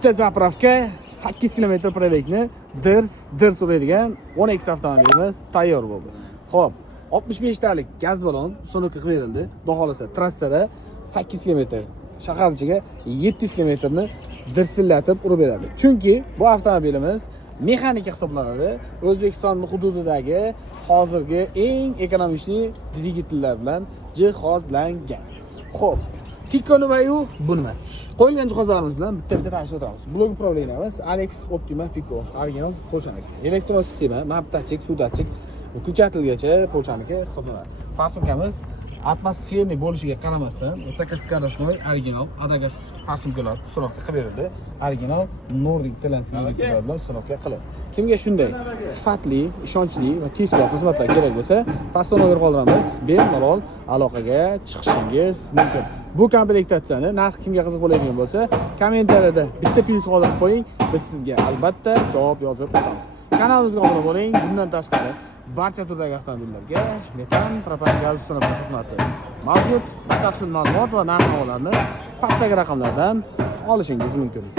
bitta zapravka 8 km probegni dirs uradigan 10X avtomobilimiz tayyor bo'ldi. Xo'p, 65 talik gaz ballon ustunniki qilib berildi. Xudo xolasa trassada 8 km, shahar ichiga 700 km ni dirsillatib urib beradi. Chunki bu avtomobilimiz mexanika hisoblanadi. O'zbekiston hududidagi hozirgi eng ekonomik dvigatellar bilan jihozlangan. Xo'p, Kiko nimayu bu nima? Qo'yilgan jihozlarimiz bilan bitta tanishib o'tamiz. Blok upravleniamiz Alex Optima Pico, original Polshaniki. Elektron sistema, map dатчик, suv dатчик, включателgacha Polshaniki hisoblanadi. Farsumkamiz atmosfernik bo'lishiga qaramasdan, высокоскоростной original Adagas farsumkalar ustunovka qilib berildi. Original Nordic Telefonlar bilan ustunovka qilib. Kimga shunday sifatli, ishonchli va tezkor xizmatlar kerak bo'lsa, pastda nomer qoldiramiz. Bemalol aloqaga chiqishingiz mumkin. Bu komplektatsiyani narxi kimga qiziq bo'ladigan bo'lsa, kommentariyada bitta plyus qoldirib qo'ying. Biz sizga albatta javob yozib o'tamiz. Kanalimizga obuna bo'ling. Bundan tashqari barcha turdagi avtomobillarga metan, propan gaz ustunovka xizmati mavjud. Batafsil ma'lumot va narx-navolarni pastdagi raqamlardan olishingiz mumkin.